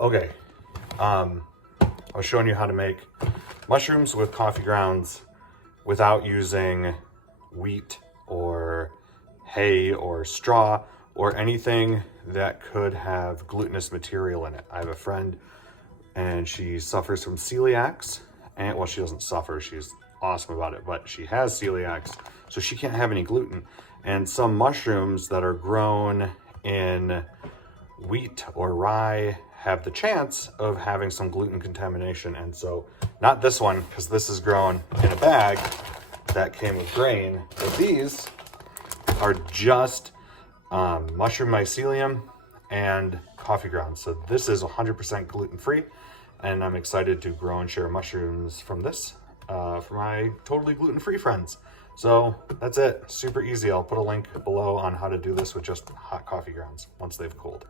Okay, I was showing you how to make mushrooms with coffee grounds without using wheat or hay or straw or anything that could have glutinous material in it. I have a friend and she suffers from celiacs, and well, she doesn't suffer, she's awesome about it, but she has celiacs, so she can't have any gluten. And some mushrooms that are grown in wheat or rye have the chance of having some gluten contamination. And so, not this one, because this is grown in a bag that came with grain, but these are just mushroom mycelium and coffee grounds. So this is 100% gluten-free, and I'm excited to grow and share mushrooms from this for my totally gluten-free friends. So that's it, super easy. I'll put a link below on how to do this with just hot coffee grounds once they've cooled.